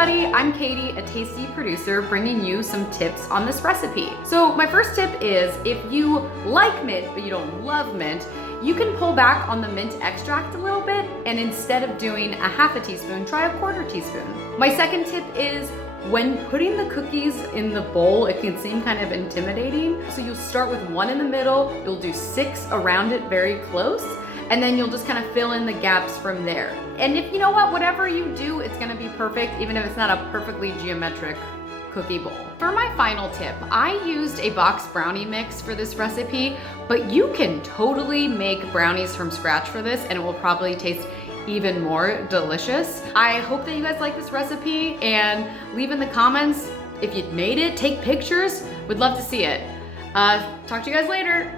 everybody, I'm Katie, a tasty producer, bringing you some tips on this recipe. So my first tip is, if you like mint but you don't love mint, you can pull back on the mint extract a little bit, and instead of doing a half a teaspoon, try a quarter teaspoon. My second tip is, when putting the cookies in the bowl, it can seem kind of intimidating. So you'll start with one in the middle, you'll do 6 around it very close, and then you'll just kind of fill in the gaps from there. And if you know what, whatever you do, it's gonna be perfect, even if it's not a perfectly geometric cookie bowl. For my final tip, I used a box brownie mix for this recipe, but you can totally make brownies from scratch for this, and it will probably taste even more delicious. I hope that you guys like this recipe, and leave in the comments if you'd made it, take pictures. Would love to see it. Talk to you guys later.